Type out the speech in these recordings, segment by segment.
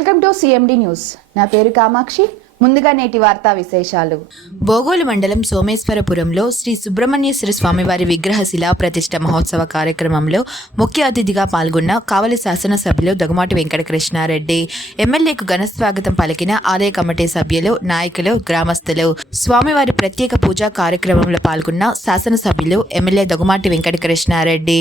Welcome to CMD news. నా పేరు కామాక్షి. ముందుగా నేటి వార్తా విశేషాలు. బోగోలు మండలం సోమేశ్వరపురంలో శ్రీ సుబ్రహ్మణ్యేశ్వర స్వామివారి విగ్రహ శిలా ప్రతిష్ఠ మహోత్సవ కార్యక్రమంలో ముఖ్య అతిథిగా పాల్గొన్న కావలి శాసనసభ్యులు దగుమాటి వెంకటకృష్ణారెడ్డి, ఎమ్మెల్యేకు ఘన స్వాగతం పలికిన ఆలయ కమిటీ సభ్యులు, నాయకులు, గ్రామస్తులు. స్వామివారి ప్రత్యేక పూజా కార్యక్రమంలో పాల్గొన్న శాసనసభ్యులు, ఎమ్మెల్యే దగుమాటి వెంకటకృష్ణారెడ్డి.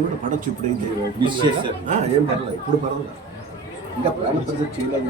కూడా పడచ్చు. ఇప్పుడైతే ఏం పర్లేదు, ఇప్పుడు పర్వాలేదు. ఇంకా ప్రాణ పరిస్థితి చేయలేదు.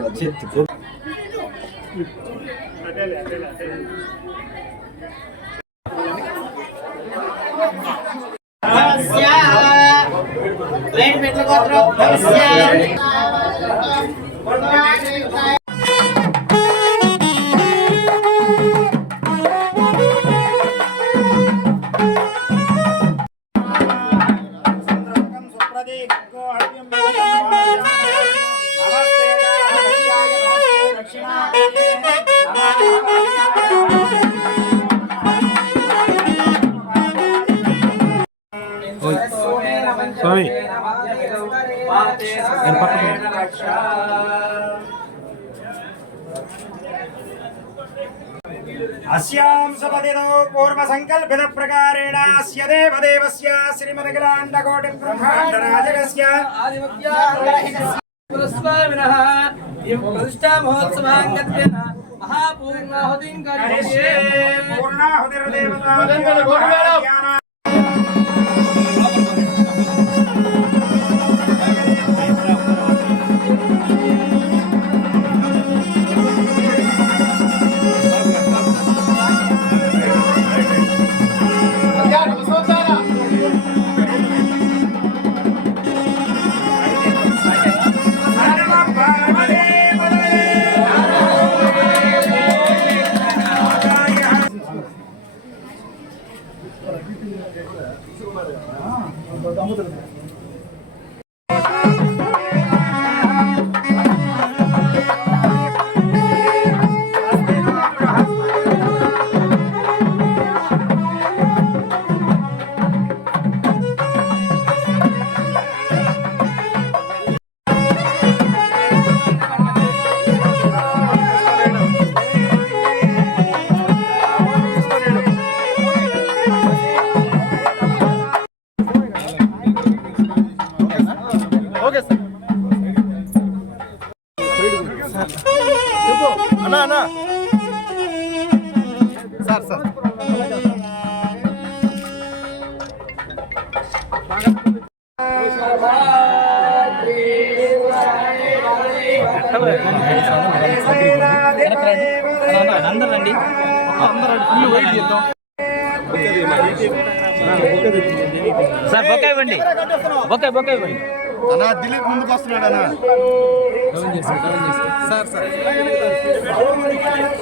స్వామి अस्यां सपदिनो पूर्वसङ्कल्पित प्रकारेण अस्य देवदेवस्य श्रीमद्गलाण्डकोटिब्रह्माण्डराजकस्य स्वामिनः प्रतिष्ठा महोत्सवाङ्गत्वेन महापूर्णाहुतिं करिष्ये। पूर्णाहुतिर्देवता అందరండి ఫుల్ వెయిట్ చేద్దాం సార్. బొక్క ఇవ్వండి, బొక్క ఇవ్వండి అన్నా. దిలీప్ ముందుకు వస్తున్నాడు అన్నా. Sir sir wait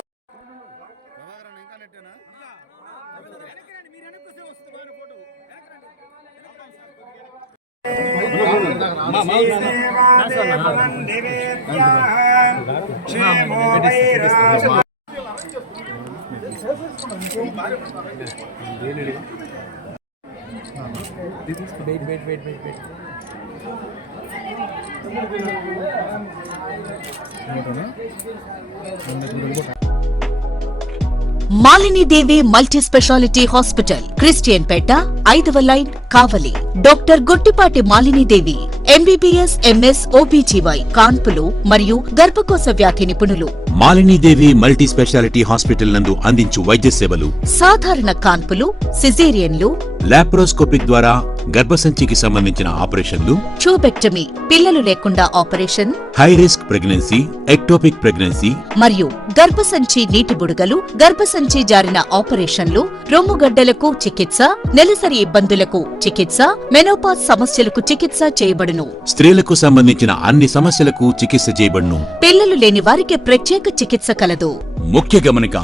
Malinidevi multi speciality hospital, Christian Peta, 5వ line, Kavali. Doctor Gottipati Malinidevi, MBBS, MS, OBGY, కాన్పులు మరియు గర్భకోశ వ్యాధి నిపుణులు. మాలినీదేవి మల్టీ స్పెషాలిటీ హాస్పిటల్ నందు అందించు వైద్య సేవలు: సాధారణ కాన్పులు, సిజేరియన్లు, లాప్రోస్కోపిక్ ద్వారా గర్భసంచికి సంబంధించిన ఆపరేషన్లు, ట్యూబెక్టమీ, పిల్లలు లేకుండా operation, high risk pregnancy, ectopic pregnancy మరియు గర్భసంచి నీటి బుడగలు, గర్భసంచి జారిన ఆపరేషన్లు, రొమ్ముగడ్డలకు చికిత్స, నెలసరి ఇబ్బందులకు చికిత్స, మెనోపాజ్ సమస్యలకు చికిత్స చేయబడును. స్త్రీలకు సంబంధించిన అన్ని సమస్యలకు చికిత్స చేయబడును. పిల్లలు లేని వారికి ప్రత్యేక చికిత్స కలదు. ముఖ్య గమనిక: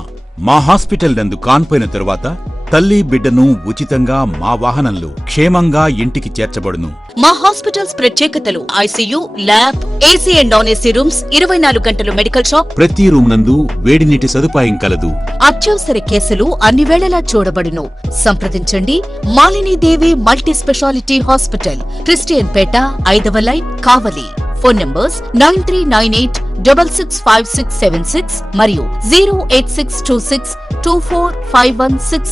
మా హాస్పిటల్ నందు కాన్పోయిన తరువాత తల్లి బిడ్డను ఉచితంగా మా వాహనంలో క్షేమంగా ఇంటికి చేర్చబడును. మా హాస్పిటల్స్ ప్రత్యేకతలు: ICU, lab, AC and non AC rooms, 24 గంటలు మెడికల్ షాప్, ప్రతి రూమ్ నందు వేడి నీటి సదుపాయం కలదు. అత్యవసర కేసులు అన్ని వేళలా చూడబడును. సంప్రదించండి. Malinidevi multi speciality hospital, Christian Peta, 5వ లైన్, కావలి. ఫోన్ నంబర్స్ 9398665676 మరియు 08626245166.